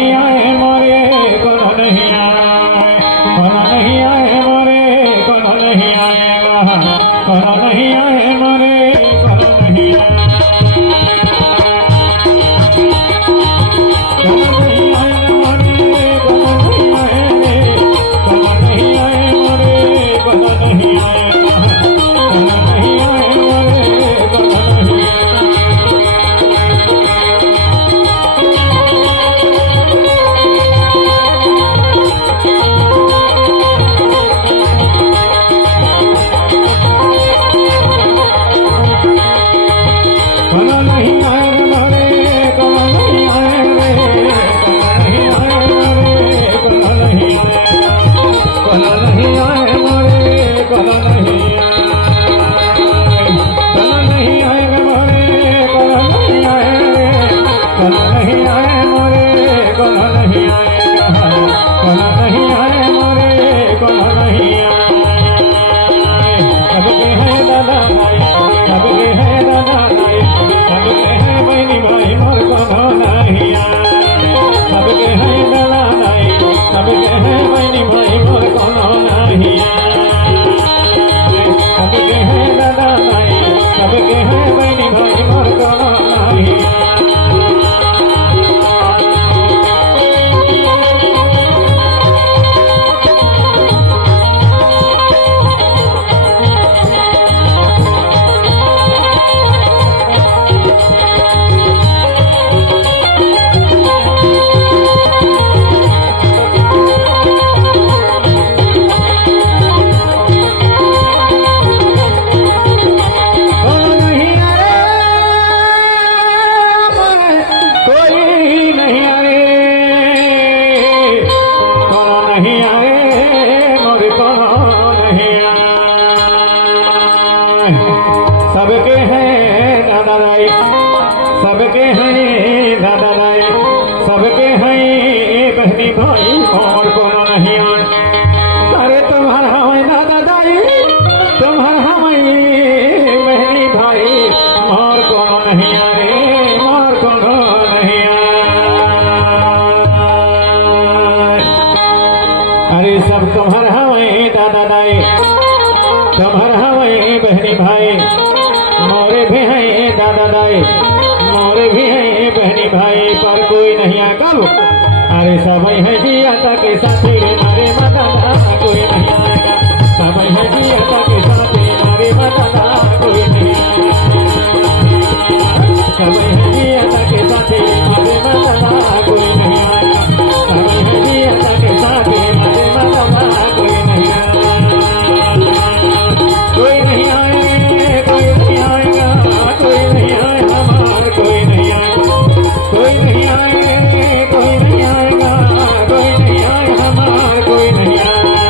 नहीं आए मोरे कौन नहीं आए, कौन नहीं आए मोरे कौन नहीं आए, कौन नहीं आए मोरे कौन नहीं आए, सबके हैं दादा दाई, सबके हैं दादा दाई, सबके हैं बहनी भाई और कोनो नहीं आन। अरे तुम्हारा है दादा दाई, तुम्हारा है बहनी भाई और कोनो नहीं आए, और कोनो नहीं आए। अरे सब तुम्हारा है दादा दाई, तुम्हारा है बहनी भाई, मोरे भी हैं दादा दाई, मोरे भी हैं बहनी भाई, पर कोई नहीं आ कब। अरे सब है जियाता के साथी मारे माता कोई नहीं आएगा, सब है जियाता के साथी मारे माता कोई नहीं आएगा, सब है जियाता के साथी मारे माता कोई नहीं आएगा, सब है जियाता के साथी मारे माता कोई नहीं आएगा, कोई नहीं आए, कोई नहीं आएगा, कोई नहीं आए हमार, कोई नहीं आएगा, कोई नहीं आए, कोई नहीं आएगा, कोई नहीं आए हमार, कोई नहीं आएगा।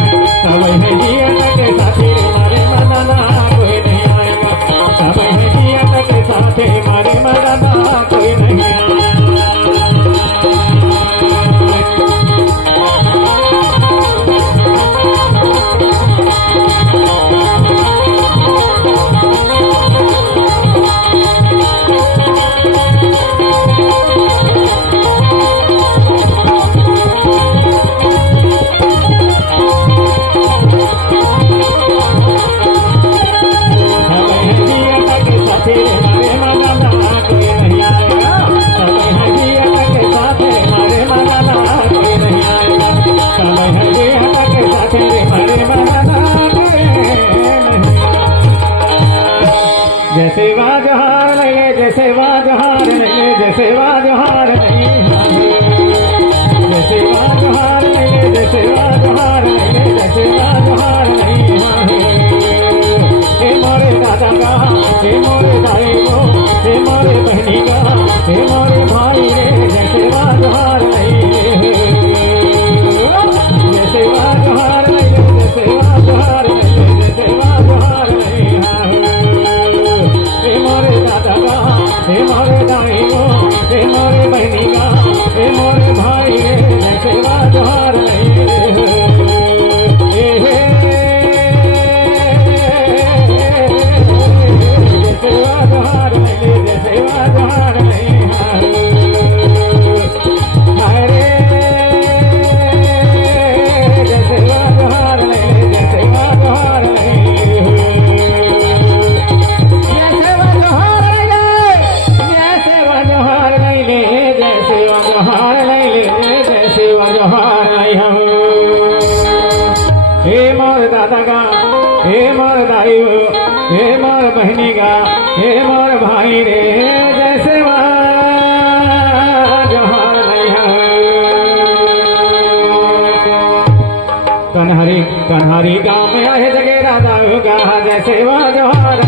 जैसे वजहार आई हम हे मोर दादा का हे मोर दाई हे मोर बहनी का हे मोर भाई रे जैसे वजहार आई हम कन्हरी कन्हरी गाँव में आए जगे राधा का जैसे वजहार